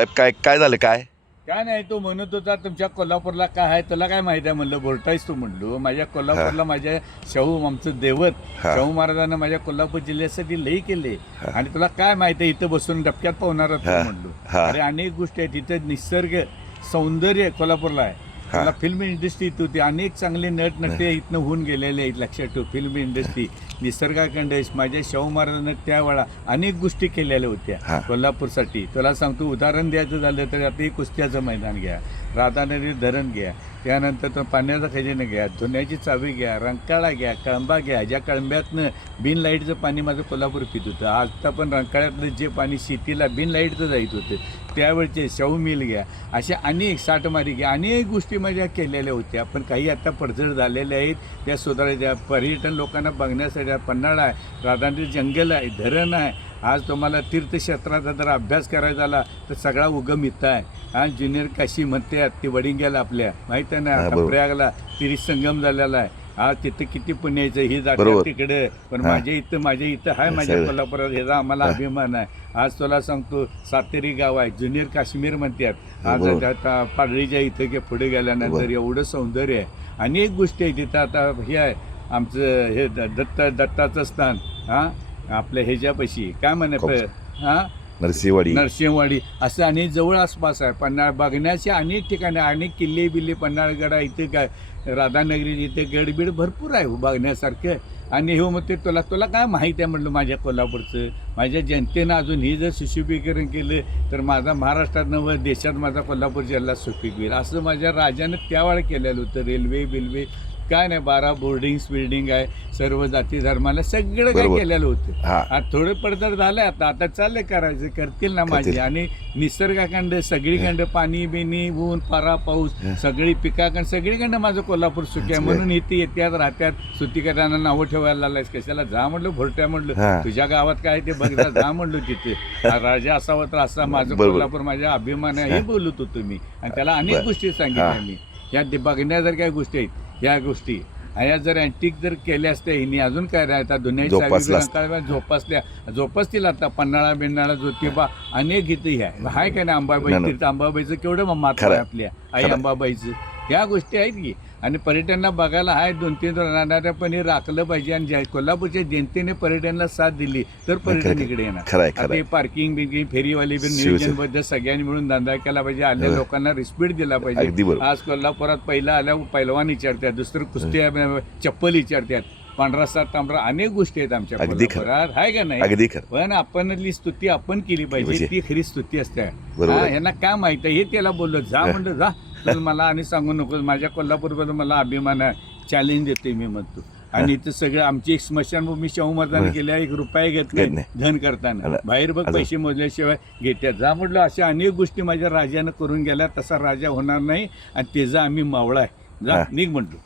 साहेब काय काय झालं काय? काय नाही तो म्हणत होता तुमच्या कोल्हापूरला काय आहे तुला काय माहिती आहे? म्हणलं बोलतायस तू म्हणलो. माझ्या कोल्हापूरला माझ्या शाहू आमचं दैवत. शाहू महाराजांना माझ्या कोल्हापूर जिल्ह्यासाठी लई केले. आणि तुला काय माहिती आहे इथं बसून डबक्यात पावणार. म्हणलो. अरे अनेक गोष्टी आहेत इथं निसर्ग सौंदर्य कोल्हापूरला आहे. तुला फिल्म इंडस्ट्री इथं होती. अनेक चांगले नट नटे इथनं होऊन गेलेले आहेत लक्षात ठेव. फिल्म इंडस्ट्री निसर्गाखंड माझ्या शाहू महाराजांना त्यावेळा अनेक गोष्टी केलेल्या. होत्या कोल्हापूरसाठी. तुला सांगतो उदाहरण द्यायचं झालं तर आता एक कुस्त्याचं मैदान घ्या राधानगरी धरण घ्या त्यानंतर तो पाण्याचा खजिना घ्या धुण्याची चावी घ्या रंकाळा घ्या कळंबा घ्या. ज्या कळंब्यातनं बिन लाईटचं पाणी माझं कोल्हापूर पित होतं. आता पण रंकाळ्यातलं जे पाणी शेतीला बिन लाईटचं जायत होतं त्यावेळचे शाहू मिल घ्या अशा अनेक साठमारी घ्या अनेक गोष्टी माझ्या केलेल्या होत्या पण काही आता पडझड झालेल्या आहेत. त्या सुधारायच्या पर्यटन लोकांना बघण्यासाठी पन्हाळा आहे राधानगरी जंगल आहे धरण आहे. आज तुम्हाला तीर्थक्षेत्राचा जर अभ्यास करायचा झाला तर सगळा उगम इथं आहे. हा ज्युनियर काशी म्हणतात ती वडिंग्याला आपल्या. माहिती आहे ना. प्रयागला तिरी संगम झालेला आहे. आज तिथं किती पुण्याचं ही बरोबर. तिकडे पण हा. माझ्या इथं माझ्या इथं आहे माझ्या सगळं. कोल्हापुरात ह्याचा आम्हाला हा. अभिमान आहे आज तुला सांगतो सातेरी गाव आहे ज्युनियर काश्मीर म्हणतात आज बरोबर. आता पाडळीच्या इथं की पुढे गेल्यानंतर बरोबर. एवढं सौंदर्य आहे अनेक गोष्टी आहेत तिथं आता हे आहे आमचं हे द- दत्त दत्ताचं स्थान हा आपल्या ह्याच्यापाशी काय म्हणे हा नरसिंहवाडी. नरसिंहवाडी. असं अनेक जवळ आसपास आहे. पन्हाळ बघण्याचे अनेक ठिकाणी अनेक किल्ले बिल्ले पन्हाळगडा इथे काय राधानगरी इथे गडबीड भरपूर आहे हो बघण्यासारखं. आणि हे मग ते तुला तुला काय माहीत आहे म्हटलं माझ्या कोल्हापूरचं? माझ्या जनतेनं अजून हे जर सुशोभीकरण केलं तर माझा महाराष्ट्रात नव देशात माझा कोल्हापूर जिल्हा सुपीक होईल. असं माझ्या राजानं त्यावेळेला केलेलं होतं. रेल्वे बिल्वे काय नाही बारा बोर्डिंग्स बिल्डिंग आहे सर्व जाती धर्माला सगळं काय बरोबर. केलेलं होतं हा आता थोडं पडझड झालंय आता आता चाललंय करायचं करतील ना माझी. आणि निसर्गाखंड सगळीकडं पाणी बिनी ऊन पारा पाऊस. सगळी पिकाखंड सगळीकडं माझं कोल्हापूर सुखी आहे हं. म्हणून इथे येत्यात राहत्यात सुट्टीकरांना नावं ठेवायला लागलायस कशाला जा म्हणलं भोरट्या म्हणलं. तुझ्या गावात काय ते बघ जा जा म्हणलं तिथे हा राजा असावा तर असा माझं बरोबर. कोल्हापूर माझ्या अभिमान आहे हे. बोलत होतो मी आणि त्याला अनेक. गोष्टी. सांगितल्या मी या बघण्यासारख्या गोष्टी आहेत या गोष्टी. ह्या जर अँटिक जर केल्या असत्या हिने अजून काय राहता? दुनियाची जोपासला सावी जोपासल्या जोपासतील आता पन्हाळा बिन्हाळा ज्योतिबा अनेक इथे ह्या. हाय काय ना अंबाबाई नाही, नाही. तीर्थ अंबाबाईचं केवढं मात्र. आपल्या? आई. अंबाबाईचं. ह्या गोष्टी आहेत की आणि पर्यटनाला बघायला आहे दोन तीन राहणाऱ्या पण हे राखलं पाहिजे आणि ज्या- कोल्हापूरच्या जनतेने पर्यटनाला साथ दिली तर पर्यटन इकडे येणार. हे. पार्किंग बिर्किंग फेरीवाली नियोजनबद्ध सगळ्यांनी मिळून धंदा केला पाहिजे आल्या हो. लोकांना रिस्पेक्ट दिला पाहिजे. आज कोल्हापुरात पहिला आल्या पैलवान विचारतात दुसरं कुस्ती चप्पल विचारतात पांढरा सात तांबरा अनेक गोष्टी आहेत आमच्या. कोल्हापुरात. आहे का नाही? पण आपणली स्तुती आपण केली पाहिजे पाहिजे. ती खरी स्तुती असते. हा. ह्यांना काय माहीत आहे? हे त्याला बोललो जा म्हणलं जा. तर मला आणि सांगू नको माझ्या कोल्हापूरबद्दल मला अभिमान आहे. चॅलेंज देते मी म्हणतो. आणि इथं सगळं आमची एक स्मशानभूमी शाहू महाराजांनी. केल्या एक रुपया घेत घेत नाही. धन करताना. बाहेर बघ. पैसे मोजल्याशिवाय घेतात जा म्हटलं अशा अनेक गोष्टी माझ्या राजानं करून गेल्या तसा राजा होणार नाही आणि त्याचा आम्ही मावळा आहे. जा. निघ म्हटलो.